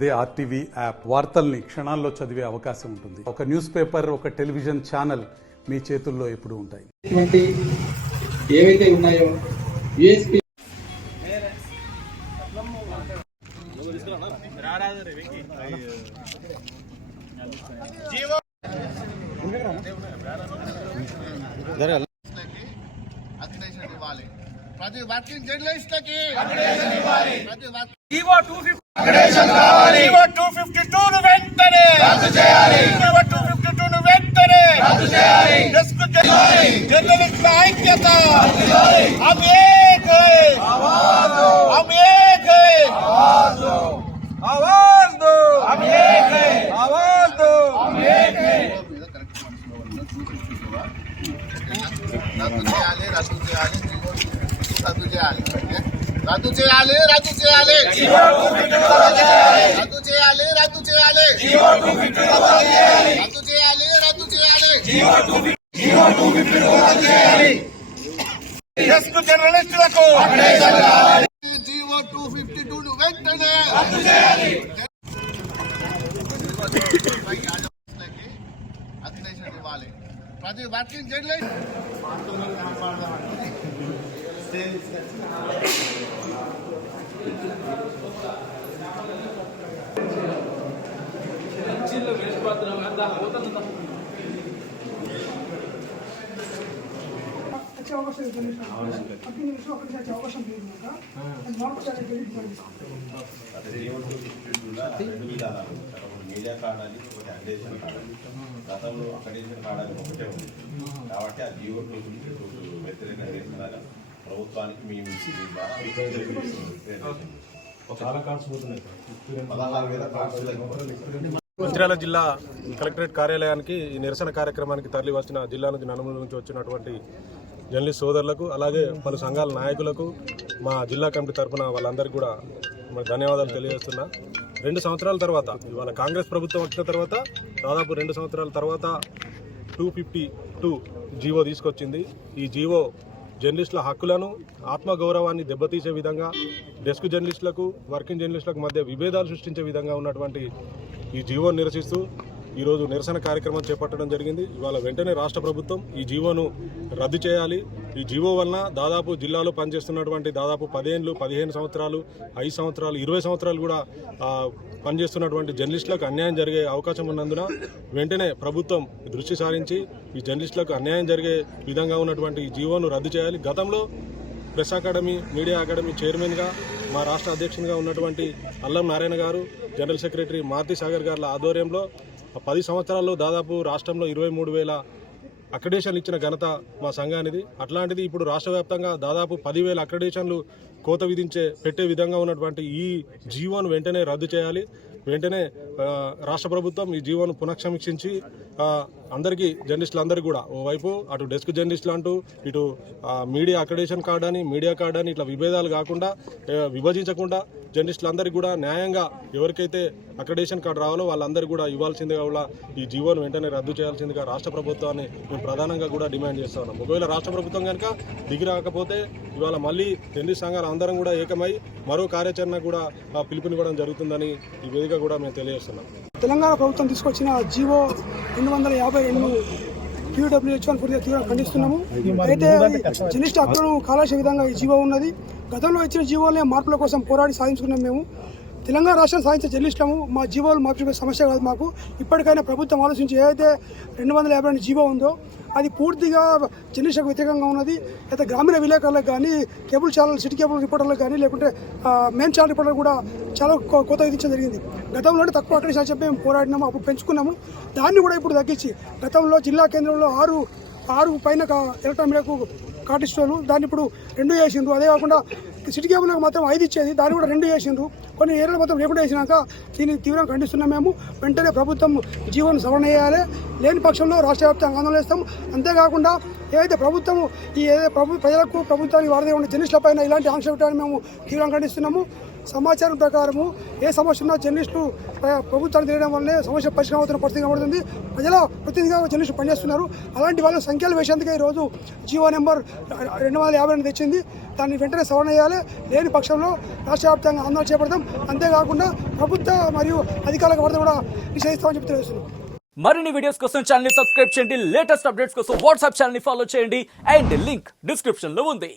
అదే RTV app వార్తల్ని క్షణాల్లో చదివే అవకాశం ఉంటుంది. ఒక న్యూస్ పేపర్, ఒక టెలివిజన్ ఛానల్ మీ చేతుల్లో ఎప్పుడూ ఉంటాయి. ఏవైతే ఉన్నాయో యూఎస్పీ ప్రతి వర్కింగ్ జర్నలిస్ట్లకి జీవో 252 ను వెంటనే రద్దు చేయాలి. జీవో 252 ను వెంటనే రద్దు చేయాలి. జర్నలిస్టుల ఐక్యత हम एक है हम एक है आवाज दो हम एक है आवाज दो हम एक है రద్దు చేయాలి రద్దు చేయాలి రద్దు చేయాలి రద్దు చేయాలి రద్దు చేయాలి రద్దు చేయాలి రద్దు చేయాలి రద్దు చేయాలి డెస్క్ జర్నలిస్టులకు జీవో 252 ను వెంటనే అధినేషన్ ఇవ్వాలి. ప్రతి వర్కింగ్ జర్నలిస్ట్ మీడియా కార్డ్ అని ఒకటి అడ్డేషన్ కార్డ్ అని గతంలో అకడేషన్ కార్డ్ అని ఒకటే ఉంది కాబట్టి ఆ జీవో వ్యతిరేకంగా చేస్తున్నారా ప్రభుత్వానికి మేము మంచిర్యాల జిల్లా కలెక్టరేట్ కార్యాలయానికి ఈ నిరసన కార్యక్రమానికి తరలి వచ్చిన జిల్లా నుంచి నలుమూల నుంచి వచ్చినటువంటి జర్నలిస్ట్ సోదరులకు, అలాగే పలు సంఘాల నాయకులకు, మా జిల్లా కమిటీ తరఫున వాళ్ళందరికీ కూడా ధన్యవాదాలు తెలియజేస్తున్నా. 2 సంవత్సరాల తర్వాత, ఇవాళ కాంగ్రెస్ ప్రభుత్వం వచ్చిన తర్వాత దాదాపు 2 సంవత్సరాల తర్వాత 252 జీవో తీసుకొచ్చింది. ఈ జీవో జర్నలిస్టుల హక్కులను, ఆత్మగౌరవాన్ని దెబ్బతీసే విధంగా, డెస్క్ జర్నలిస్టులకు, వర్కింగ్ జర్నలిస్టులకు మధ్య విభేదాలు సృష్టించే విధంగా ఉన్నటువంటి ఈ జీవోను నిరసిస్తూ ఈరోజు నిరసన కార్యక్రమం చేపట్టడం జరిగింది. ఇవాళ వెంటనే రాష్ట్ర ప్రభుత్వం ఈ జీవోను రద్దు చేయాలి. ఈ జీవో వలన దాదాపు జిల్లాలో పనిచేస్తున్నటువంటి దాదాపు 10 ఏళ్ళు, 15 సంవత్సరాలు, 5 సంవత్సరాలు, 20 సంవత్సరాలు కూడా పనిచేస్తున్నటువంటి జర్నలిస్టులకు అన్యాయం జరిగే అవకాశం ఉన్నందున వెంటనే ప్రభుత్వం దృష్టి సారించి ఈ జర్నలిస్టులకు అన్యాయం జరిగే విధంగా ఉన్నటువంటి ఈ జీవోను రద్దు చేయాలి. గతంలో ప్రెస్ అకాడమీ, మీడియా అకాడమీ చైర్మన్గా, మా రాష్ట్ర అధ్యక్షునిగా ఉన్నటువంటి అల్లం నారాయణ గారు, జనరల్ సెక్రటరీ మారుతి సాగర్ గారి ఆధ్వర్యంలో 10 సంవత్సరాల్లో దాదాపు రాష్ట్రంలో 23,000 అక్రెడిటేషన్లు ఇచ్చిన ఘనత మా సంఘానిది. అట్లాంటిది ఇప్పుడు రాష్ట్ర వ్యాప్తంగా దాదాపు 10,000 అక్రెడిటేషన్లు కోత పెట్టే విధంగా ఉన్నటువంటి ఈ జీవోను వెంటనే రద్దు చేయాలి. వెంటనే రాష్ట్ర ప్రభుత్వం ఈ జీవోను పునఃసమీక్షించి అందరికీ, జర్నలిస్టులందరికీ కూడా, ఓవైపు అటు డెస్క్ జర్నలిస్టులు అంటూ, ఇటు మీడియా అక్రెడిటేషన్ కార్డు అని, మీడియా కార్డు అని, ఇట్లా విభేదాలు కాకుండా, విభజించకుండా జర్నలిస్టులందరికీ కూడా న్యాయంగా ఎవరికైతే అక్రెడిటేషన్ కార్డు రావాలో వాళ్ళందరికీ కూడా ఇవ్వాల్సిందిగా కూడా ఈ జీవోను వెంటనే రద్దు చేయాల్సిందిగా రాష్ట్ర ప్రభుత్వాన్ని మేము ప్రధానంగా కూడా డిమాండ్ చేస్తా ఉన్నాం. ఒకవేళ రాష్ట్ర ప్రభుత్వం కనుక దిగి రాకపోతే ఇవాళ మళ్ళీ జర్నలిస్ట్ సంఘాలు అందరం కూడా ఏకమై మరో కార్యాచరణ కూడా పిలుపునివ్వడం జరుగుతుందని ఈ వేదిక కూడా మేము తెలియజేస్తున్నాం. తెలంగాణ ప్రభుత్వం తీసుకొచ్చిన జీవో 252 QWH1 పూర్తిగా తీవ్రంగా ఖండిస్తున్నాము. అయితే జర్నలిస్ట్ హక్కులను కాలాసే విధంగా ఈ జీవో ఉన్నది. గతంలో ఇచ్చిన జీవోలనే మార్పుల కోసం పోరాడి సాధించుకున్నాం. మేము తెలంగాణ రాష్ట్రం సాధించే జర్నలిస్టులము. మా జీవోలు మార్చే సమస్య కాదు మాకు. ఇప్పటికైనా ప్రభుత్వం ఆలోచించి ఏదైతే 252 జీవో ఉందో అది పూర్తిగా జర్నలిస్టులకు వ్యతిరేకంగా ఉన్నది. అయితే గ్రామీణ విలేకరులకు కానీ, కేబుల్ ఛానల్, సిటీ కేబుల్ రిపోర్టర్లకు కానీ, లేకుంటే మెయిన్ ఛానల్ రిపోర్టర్లకు కూడా చాలా కోత విధించడం జరిగింది. గతంలోనే తక్కువ అక్కడ చెప్పి మేము పోరాడినాము, అప్పుడు పెంచుకున్నాము. దాన్ని కూడా ఇప్పుడు తగ్గించి గతంలో జిల్లా కేంద్రంలో 6 పైన ఎలక్ట్రానిక్ మీడియాకు కార్డిస్టోలు, దాన్ని ఇప్పుడు 2 చేసిండ్రు. అదే కాకుండా సిటీ కేబుల్కి మాత్రం 5 ఇచ్చేది, దాన్ని కూడా 2 చేసిండ్రు. కొన్ని ఏరియాలు మొత్తం లేకుండా చేసినాక దీన్ని తీవ్రంగా ఖండిస్తున్నాం. మేము వెంటనే ప్రభుత్వం జీవోను సవరణ చేయాలి. లేని పక్షంలో రాష్ట్ర వ్యాప్తంగా ఆందోళన చేస్తాం. అంతేకాకుండా ఏదైతే ప్రభుత్వం ప్రజలకు, ప్రభుత్వానికి వారధి ఉన్న జర్నలిస్టుల పైన ఇలాంటి ఆంక్షలు పెట్టాలని మేము తీవ్రంగా ఖండిస్తున్నాము. సమాచారం ప్రకారము ఏ సమస్య ఉన్నా జర్నలిస్టులు ప్రభుత్వాన్ని తెలియడం వల్లనే సమస్య పరిష్కారం అవుతున్న పరిస్థితి కనబడుతుంది. ప్రజల ప్రతినిధిగా జర్నలిస్టులు పనిచేస్తున్నారు. అలాంటి వాళ్ళు సంఖ్యలు వేసేందుకే ఈరోజు జీవో నెంబర్ 252 తెచ్చింది. దాన్ని వెంటనే సవరణ చేయాలి. లేని పక్షంలో రాష్ట్ర వ్యాప్తంగా ఆందోళన చేపడతాం. అంతేకాకుండా ప్రభుత్వ మరియు అధికారుల వద్ద కూడా నిషేధిస్తామని చెప్పి తెలుస్తున్నాం. మరిన్ని వీడియోస్ కోసం ఛానల్ ని సబ్స్క్రైబ్ చేయండి. లేటెస్ట్ అప్డేట్స్ కోసం వాట్సాప్ ఛానల్ ని ఫాలో చేయండి. అండ్ లింక్ డిస్క్రిప్షన్ లో ఉంది.